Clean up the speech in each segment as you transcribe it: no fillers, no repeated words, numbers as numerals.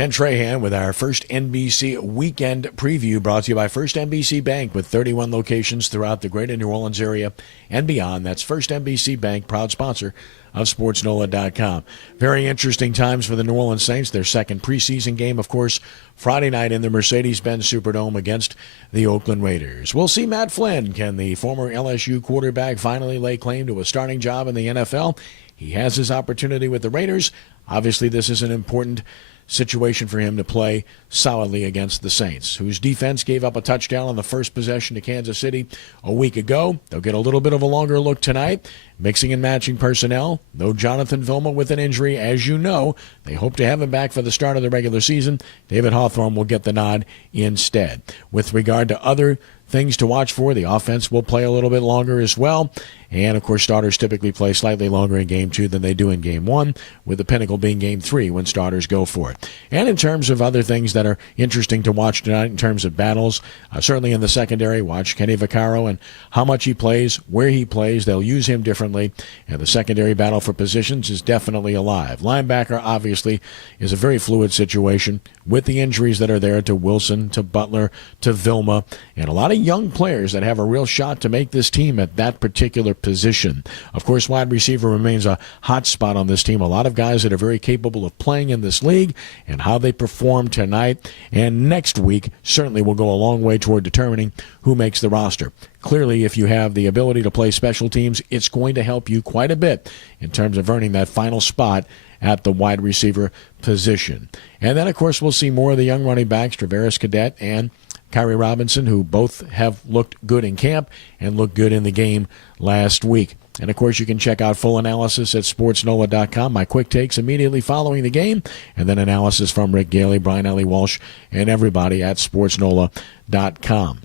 Ken Trahan with our first NBC weekend preview, brought to you by First NBC Bank with 31 locations throughout the greater New Orleans area and beyond. That's First NBC Bank, proud sponsor of SportsNola.com. Very interesting times for the New Orleans Saints. Their second preseason game, of course, Friday night in the Mercedes-Benz Superdome against the Oakland Raiders. We'll see Matt Flynn. Can the former LSU quarterback finally lay claim to a starting job in the NFL? He has his opportunity with the Raiders. Obviously, this is an important situation for him to play solidly against the Saints, whose defense gave up a touchdown on the first possession to Kansas City a week ago. They'll get a little bit of a longer look tonight, mixing and matching personnel. No Jonathan Vilma with an injury, as you know. They hope to have him back for the start of the regular season. David Hawthorne will get the nod instead. With regard to other things to watch for, the offense will play a little bit longer as well. And, of course, starters typically play slightly longer in Game 2 than they do in Game 1, with the pinnacle being Game 3 when starters go for it. And in terms of other things that are interesting to watch tonight in terms of battles, certainly in the secondary, watch Kenny Vaccaro and how much he plays, where he plays. They'll use him differently. And the secondary battle for positions is definitely alive. Linebacker, obviously, is a very fluid situation with the injuries that are there to Wilson, to Butler, to Vilma, and a lot of young players that have a real shot to make this team at that particular position. Of course, wide receiver remains a hot spot on this team. A lot of guys that are very capable of playing in this league, and how they perform tonight and next week certainly will go a long way toward determining who makes the roster. Clearly, if you have the ability to play special teams, it's going to help you quite a bit in terms of earning that final spot at the wide receiver position. And then, of course, we'll see more of the young running backs, Travaris Cadet and Kyrie Robinson, who both have looked good in camp and looked good in the game last week. And, of course, you can check out full analysis at SportsNola.com. My quick takes immediately following the game, and then analysis from Rick Gailey, Brian Ellie Walsh, and everybody at SportsNola.com.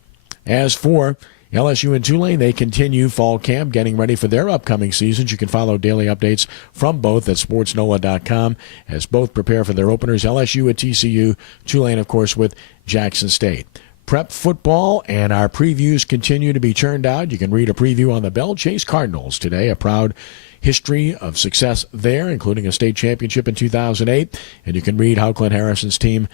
As for LSU and Tulane, they continue fall camp, getting ready for their upcoming seasons. You can follow daily updates from both at SportsNola.com as both prepare for their openers. LSU at TCU, Tulane, of course, with Jackson State. Prep football and our previews continue to be churned out. You can read a preview on the Bell Chase Cardinals today, a proud history of success there, including a state championship in 2008. And you can read how Clint Harrison's team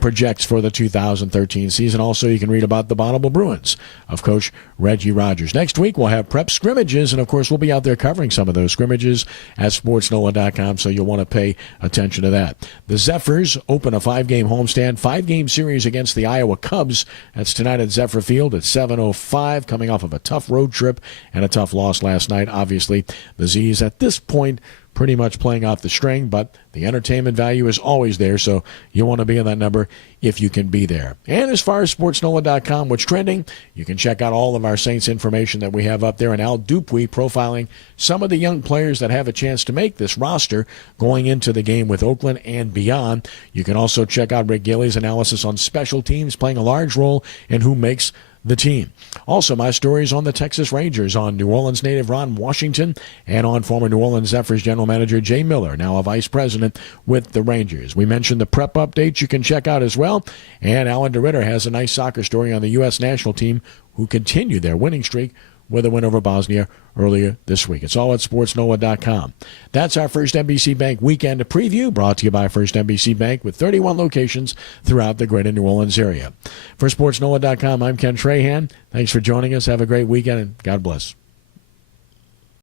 projects for the 2013 season. Also, you can read about the Bonneville Bruins of Coach Reggie Rogers. Next week, we'll have prep scrimmages, and, of course, we'll be out there covering some of those scrimmages at SportsNola.com, so you'll want to pay attention to that. The Zephyrs open a 5-game homestand, 5-game series against the Iowa Cubs. That's tonight at Zephyr Field at 7:05, coming off of a tough road trip and a tough loss last night. Obviously, the Z's at this point pretty much playing off the string, but the entertainment value is always there, so you want to be in that number if you can be there. And as far as SportsNola.com, what's trending, you can check out all of our Saints information that we have up there, and Al Dupuy profiling some of the young players that have a chance to make this roster going into the game with Oakland and beyond. You can also check out Rick Gailey's analysis on special teams playing a large role in who makes the team. Also, my stories on the Texas Rangers, on New Orleans native Ron Washington, and on former New Orleans Zephyrs general manager Jay Miller, now a vice president with the Rangers. We mentioned the prep updates you can check out as well. And Alan DeRitter has a nice soccer story on the U.S. national team, who continued their winning streak with a win over Bosnia earlier this week. It's all at SportsNola.com. That's our First NBC Bank weekend preview, brought to you by First NBC Bank with 31 locations throughout the greater New Orleans area. For SportsNola.com, I'm Ken Trahan. Thanks for joining us. Have a great weekend, and God bless.